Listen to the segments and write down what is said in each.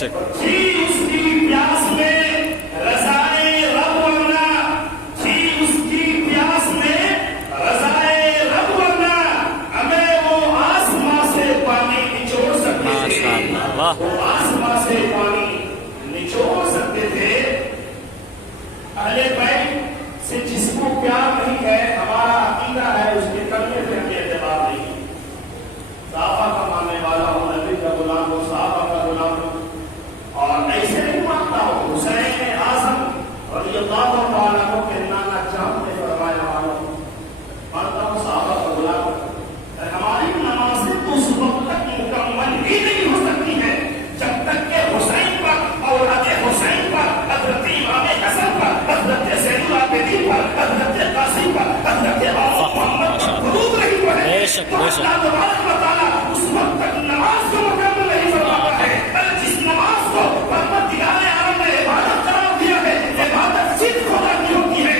شک جی اس کی پیاس میں رضائے رب ورنہ، جی اس کی پیاس میں رضائے رب ورنہ ہمیں وہ آسماں سے پانی نچوڑ سکتے تھے، واہ وہ آسماں سے پانی نچوڑ سکتے تھے۔ اہل بیت سے جس کو پیار نہیں ہے، ہمارا عقیدہ ہے، اس کے کلمے پہ ہمیں اعتبار نہیں۔ صحابہ کا ماننے والا ہوں، نبی کا غلام ہوں، صحابہ کا غلام ہوں، اور ایسے نہیں مانتا ہوں۔ حسین اعظم رضی اللہ تعالیٰ عنہ کے نانا جان نے فرمایا والوں مانتا ہوں صحابہ کا غلام ہوں۔ ہماری نمازیں تو اس وقت تک مکمل ہی نہیں ہو سکتی ہیں جب تک کہ حسین پر، اولاد حسین پر، حضرت امام حسن پر، حضرت زین العابدین پر، حضرت قاسم پر، حضرت محمد پر درود نہیں پڑھے۔ بے شک بے شک اللہ تبارک و تعالیٰ اس وقت تک نماز کو مکمل نہیں فرماتا ہے۔ جس نماز کو پروردگار عالم نے عبادت قرار دیا ہے، عبادت صرف خدا کی ہوتی ہے،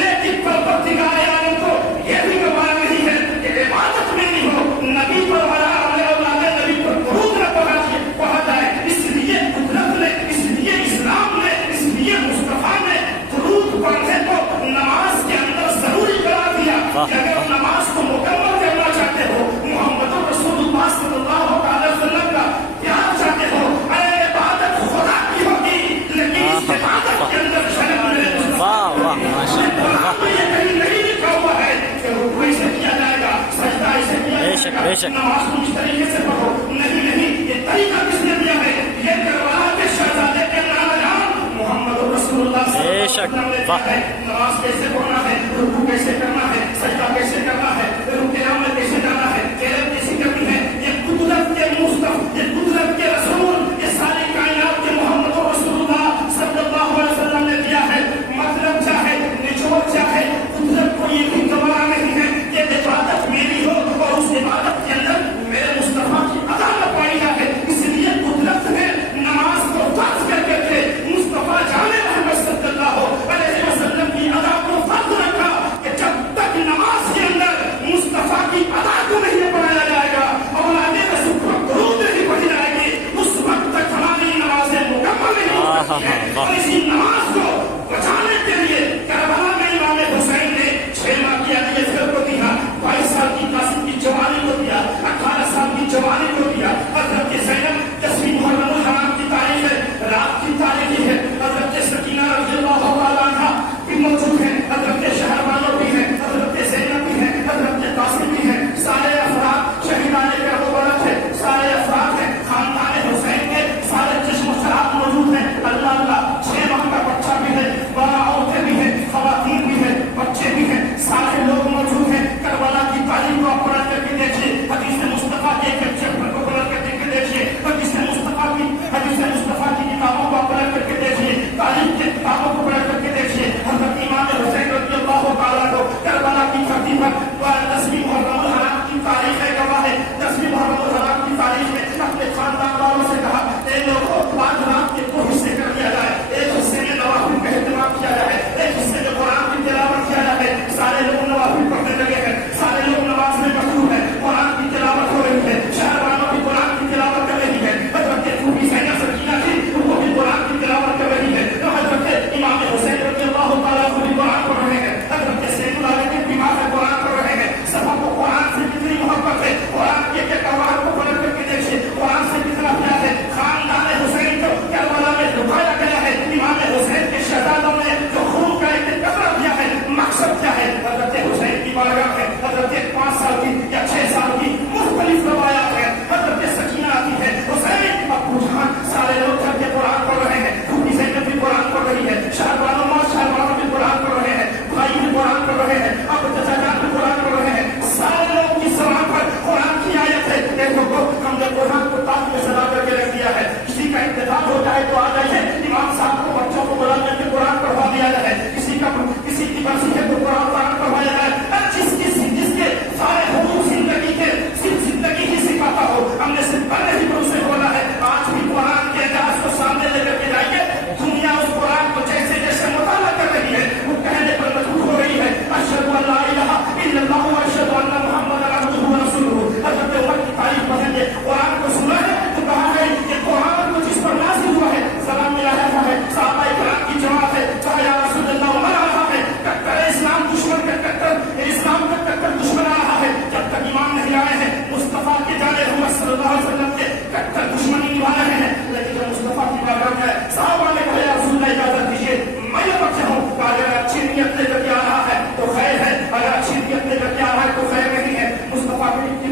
لیکن پروردگار عالم کو یہ بھی گوارا نہیں ہے کہ عبادت میں نہیں ہو نبی پر ولا اولاد نبی پر درود نہ پڑھا جائے۔ اس لیے قدرت نے، اس لیے اسلام نے، اس لیے مصطفیٰ نے درود پڑھنے کو نماز کے اندر ضروری قرار دیا کہ اگر نماز کو مکمل کرنا چاہتے ہو، محمد رسول اللہ صلی اللہ علیہ وسلم کا پیار چاہتے ہو، عبادت خدا کی ہوگی، لیکن اس عبادت کے اندر شرم میرے واہ واہ ماشاء اللہ یہ کہیں نہیں لکھا ہوا ہے کہ رکوع ایسے کیا جائے گا، سجدہ ایسے کیا بے جائے شک گا، بے شک نماز کو اس طریقے سے پڑھو۔ نہیں نہیں، یہ طریقہ کس نے دیا ہے؟ یہ کربلا کے شہزادے کے نانا جان محمد رسول اللہ صلی اللہ علیہ وسلم نے دیا ہے۔ نماز کیسے پڑھنا ہے، رکوع کیسے کرنا ہے، سجدہ کیسے کرنا ہے، رکوع میں کیسے جانا ہے، قیام کیسے کرنی ہے، یہ قدرت کے مصطفیٰ، یہ قدرت کے رسول، یہ ساری کائنات کے محمد رسول اللہ صلی اللہ علیہ وسلم نے دیا ہے۔ مطلب چاہے نچوڑ چاہے قدرت کو یہ بھی گوارا نہیں ہے کہ عبادت میری ہو اور اس عبادت کے اندر میرے مصطفیٰ کی ادا نہ پائی جائے۔ اس لیے قدرت نے نماز کو فرض کر کے تھے مصطفیٰ جان محمد صلی اللہ علیہ وسلم کی ادا کو فرض رکھا کہ جب تک نماز کے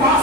5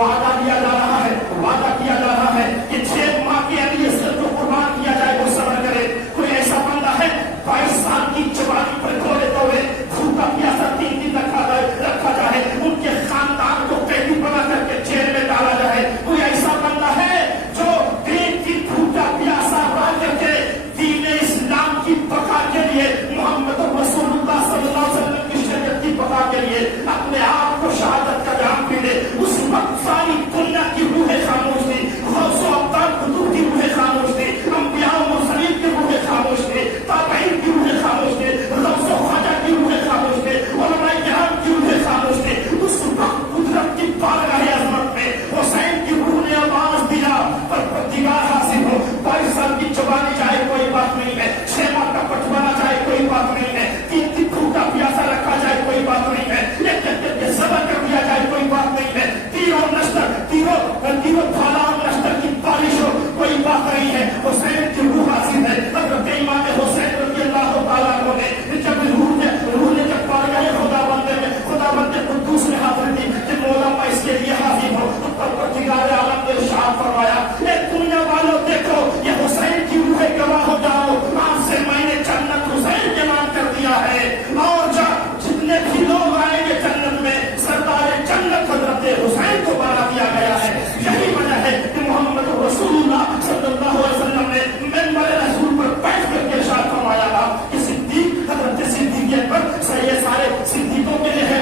وعدہ دیا جا رہا ہے، وعدہ کیا جا رہا ہے کہ 6 ماہ کے لیے جو قربان کیا جائے وہ صبر کرے۔ کوئی ایسا بندہ ہے 22 سال کی جوانی پر کھولے ہوئے بھوکا پیاسا 3 دن رکھا جائے، ان کے خاندان کو قیدی بنا کر کے جیل میں ڈالا جائے۔ کوئی ایسا بندہ ہے جو دین کی بھوکا پیاسا رہ کر کے دین اسلام کی بقا کے لیے، محمد رسول اللہ صلی اللہ علیہ وسلم کی شریعت کی بقا کے لیے اپنے آپ کو شہادت کا جام پی دے، اس وقت ساری دنیا کی روحیں خاموش تھی، غوث و اقدام قطب کی روحیں خاموش تھی، انبیاء و مرسلین کی روحیں خاموش تھی، تابعین کی روحیں خاموش تھی، غوث و خواجہ کی روحیں خاموش تھی، علماء کرام کی روحیں خاموش تھی۔ اس وقت قدرت کی بارگاہ عظمت میں حسین کی روح نے آواز دیا، پروردگار حاصل ہو، 22 سال کی جوانی چاہے کوئی بات نہیں ہے، 6 ماہ کا بچپنا چاہے کوئی بات نہیں ہے، 3 دن بھوکا پیاسا رکھا جائے کوئی بات نہیں ہے، ایک کے صبر کر دیا جائے کوئی بات نہیں ہے، تیروں بھالا اور نشتر کی بارش ہو کوئی بات نہیں ہے، حسین کی روح حاصل ہے۔ حضرت امام حسین رضی اللہ تعالیٰ عنہ نے جب روح نے جب بارگاہ خدا بندے قدوس میں حاضر دی کہ مولا میں اس کے لیے حاضر ہوں، تو پروردگار عالم نے ارشاد فرمایا، اے دنیا والوں دیکھو یہ حسین کی روح گواہ ہو جاؤ، آج سے میں نے جنت حسین کے نام کر دیا ہے، اور جتنے بھی لوگ آئیں گے جنت میں سردار جنت حضرت حسین کو بنا دیا گیا ہے۔ یہی وجہ ہے کہ محمد رسول اللہ صلی اللہ علیہ وسلم نے منبر رسول پر بیٹھ کر کے ارشاد فرمایا تھا کہ صدیق حضرت صدیق اکبر یہ سارے صدیقوں کے ہے،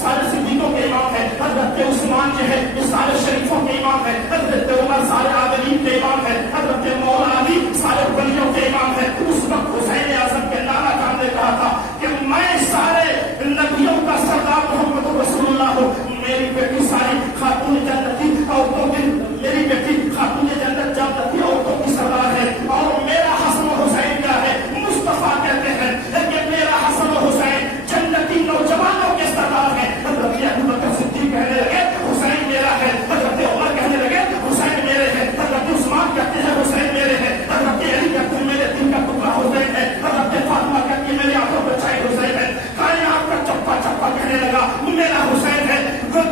سارے صدیقوں کے امام ہے، حضرت عثمان جو ہے یہ سارے شریفوں کے امام ہے، حضرت عمر سارے عادلین کے امام ہے، حضرت مولا علی سارے ولیوں کے امام ہے۔ اس وقت حسین اعظم کے نعرہ کام نے کہا تھا کہ میں سارے نبیوں کا سردار محمد رسول اللہ ہوں، میری بیٹی ساری خاتون جنتی عورتوں کی، میری بیٹی خاتون جنت جنتی عورتوں کی سردار ہے، اور میرا حسن و حسین کیا ہے، مصطفیٰ کہتے ہیں کہ میرا حسن و حسین جنتی نوجوانوں کے سردار ہیں۔ حضرت ابوبکر صدیق کہنے لگے حسین میرا ہے، حضرت عمر کہنے لگے حسین میرے ہیں، حضرت عثمان کہتے ہیں حسین میرے ہیں، حضرت علی کہتے ہیں میرے دل کا ٹکڑا حسین ہے، حضرت فاطمہ کہتی ہے میری آنکھوں پر چھائے حسین ہے، کائنات کا چپا چپا کہنے لگا میرا حسین ہے،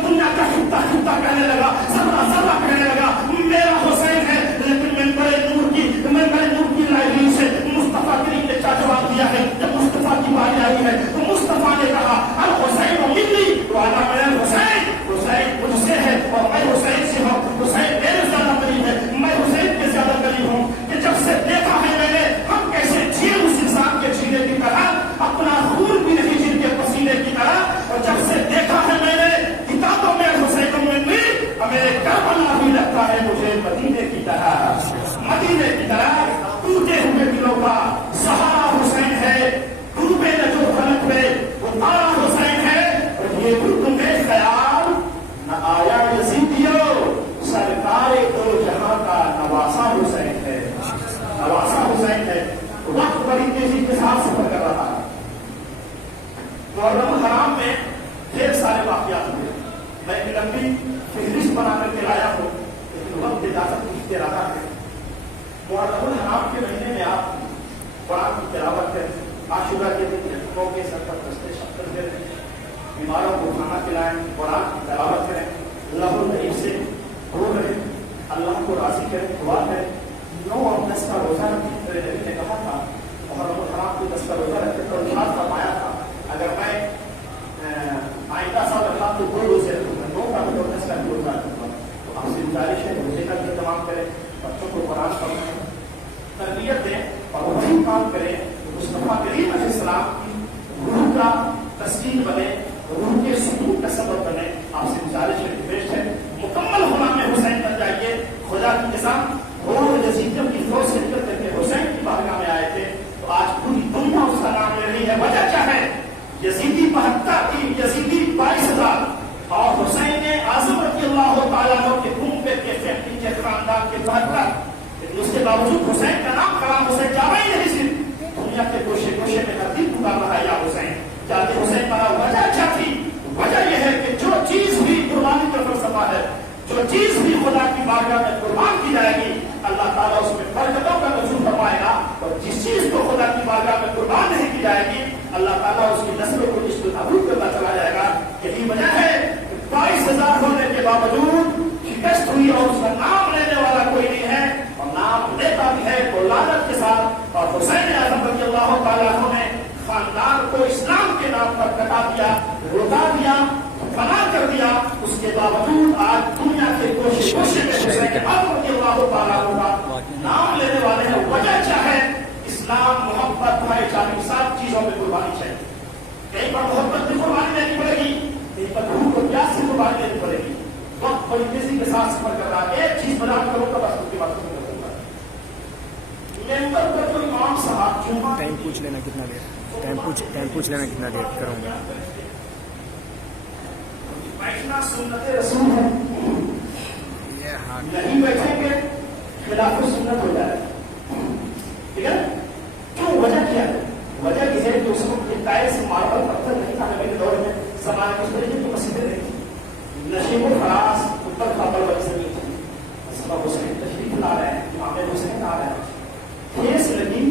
دنیا کا خطہ خطہ کہنے لگا، ذرہ ذرہ کہنے لگا میرا حسین ہے۔ لیکن منبر نور کی لائبریری سے مصطفیٰ کریم نے کیا جواب دیا ہے؟ جب مصطفیٰ کی باری آئی ہے تو مصطفیٰ نے کہا الحسین منی وانا من الحسین، حسین مجھ سے ہے اور میں حسین سے ہوں، حسین میرے زیادہ قریب ہے، میں حسین کے زیادہ قریب ہوں۔ کہ جب سے دیکھا ہے میں نے ہم کیسے جیے اس انسان کے جینے کی طرح، اپنا خون بھی نہیں جن کے پسینے کی طرح، اور جب سے دیکھا ہے میں نے کتابوں میں حسین منی، میرے کربلا بھی لگتا ہے مجھے مدینے کی طرح، مدینے کی طرح ٹوٹے ہوئے دلوں کا سہارا حسین ہے، ڈوبے نہ جو فلک پہ وہ تارا حسین ہے، اور یہ بھی تمہیں خیال نہ آیا یزیدیو سرکار دو جہاں کا نواسا حسین ہے، نواسا حسین ہے۔ وقت بڑی تیزی کے ساتھ سفر کر رہا ہے، محرم حرام میں ڈھیر سارے واقعات ہوئے، میں ایک لمبی فہرست بنا کر کے لایا ہوں، لیکن وقت اجازت نہیں دے رہا ہے۔ محرم الحرام کے مہینے میں آپ قرآن کی تلاوت کریں، عاشورہ کے دن یتیموں کے سر پر دستے شکر دے دیں، بیماروں کو کھانا کھلائیں، قرآن کی تلاوت کریں، اللہ الرحیم سے رو رہے، اللہ کو راضی کریں، دعا کریں۔ 9 اور 10 کا روزہ رکھیں، میرے نبی نے کہا تھا محرم الحرام کو 10 کا روزہ رکھے تو ارشاد فرمایا تھا اگر میں آئندہ سال رکھا تو 2 روزے رکھوں گا، 9 کا بھی اور 10 کا بھی روزہ رکھوں گا۔ تو آپ سے گزارش ہے روزے کا بھی اہتمام کریں، بچوں کو قرآن پڑھیں، تربیت دیں، اور وہی کام کریں مصطفیٰ کریم علیہ السلام کی روح کا تسکین بنے، روح کے سکون کا سبب بنے۔ آپ سے گزارش ہے، ریکویسٹ ہے، مکمل ہونا میں حسین بن جائیے۔ خدا کی قسم اور یزیدیوں کی فوج سے نکل کر کے حسین کی بارگاہ میں آئے تھے، تو آج پوری دنیا اس کا نام لے رہی ہے۔ وجہ کیا ہے؟ یزیدی 72 کی، یزیدی 22,000 اور حسین اعظم رضی اللہ تعالیٰ عنہ کے کنبے کے فیملی کے خاندان کے 72، لیکن اس کے باوجود حسین کا نام کلام حسین جاوا ہی نہیں، صرف دنیا کے گوشے گوشے میں ہر دن پکار رہا ہے یا حسین جاتے حسین کا وجہ کیا تھی؟ وجہ یہ ہے کہ جو چیز بھی قربانی کا فلسفہ ہے، جو چیز بھی خدا کی بارگاہ میں قربان کی جائے گی اللہ تعالیٰ اس میں برکتوں کا نزول فرمائے گا، اور جس چیز کو خدا کی بارگاہ میں قربان نہیں کی جائے گی اللہ تعالیٰ اس کی نسلوں کو نابود کرنا چلا جائے گا۔ یہی وجہ ہے کہ 22,000 ہونے کے باوجود شکست ہوئی اور اس کا نام لینے والا کوئی نہیں ہے، اور نام لیتا بھی ہے تو لعنت کے ساتھ۔ اور حسین اعظم رضی اللہ تعالیٰ عنہ نے خاندان کو اسلام کے نام پر کٹا دیا، لوٹا دیا، فنا کر دیا، اس کے باوجود آج دنیا کے کوشش میں حسین اعظم رضی اللہ تعالیٰ عنہ کا نام لینے والے ہیں۔ وجہ کیا ہے؟ اسلام، محبت، بھائی چارے، سب چیزوں میں قربانی چاہیے۔ کہیں پر محبت کی قربانی دینی پڑے گی، کہیں پر بھوک اور پیاس کی قربانی دینی پڑے گی۔ وقت بڑی تیزی کے ساتھ سفر کر رہا ہے، ایک چیز بنا کروں گا بس اس کی بات کروں گا۔ ممبر پر جو امام صاحب جمعہ ٹائم پوچھ لینا کتنا دیر، ٹائم پوچھ لینا کتنا دیر کروں گا۔ بیٹھنا سنت رسول ہے، نہیں بیٹھیں گے خلاف سنت ہو جائے، ٹھیک ہے؟ کیوں؟ وجہ کیا ہے؟ وجہ یہ ہے کہ اس وقت کے ٹائر سے ماربل پتھر نہیں تھا نبی کے دور میں، زمانے میں اس طریقے کی مسجدیں نہیں تھی، نشیب و فراز اوپر خبر والی زمین تھی۔ حسن حسین تشریف لا رہے ہیں، امام حسین آ رہے ہیں، ٹھیس لگی،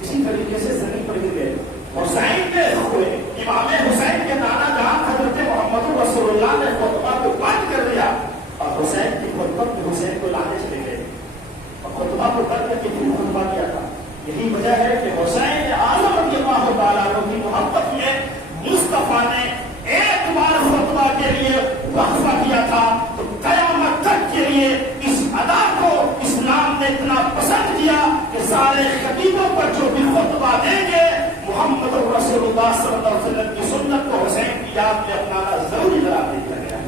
کسی طریقے سے زمین پر گر گئے، حسین پہ ہوئے۔ امام حسین کے نانا جان حضرت محمد رسول اللہ نے خطبہ کو بند کر دیا اور حسین کی خطبہ پہ حسین کو لانے چلے گئے اور خطبہ کو بند کر کے پھر خطبہ کیا تھا۔ یہی وجہ ہے کہ حسین اعظم رضی اللہ تعالیٰ عنہ کی محبت میں مصطفیٰ نے ایک بار خطبہ کے لیے وقفہ کیا تھا، تو قیامت تک کے لیے اس ادا کو اسلام نے اتنا پسند کیا کہ سارے خطیبوں پر جو بھی خطبہ دیں گے محمد رسول اللہ صلی اللہ علیہ وسلم کی سنت کو حسین کی یاد میں اپنانا ضروری قرار دیا گیا۔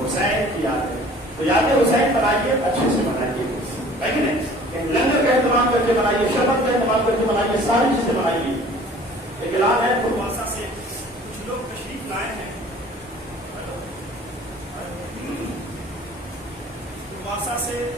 حسین کی یاد ہے تو یاد حسین بنائیے، اچھے سے بنائیے، ہے کہ نہیں؟ لنگر کا اہتمام کر کے بنائیے، شربت کا اہتمام کر کے بنائیے، ساری چیزیں بنائیے۔ ایک اعلان ہے پرواسا سے کچھ لوگ تشریف لائے ہیں، پرواسا سے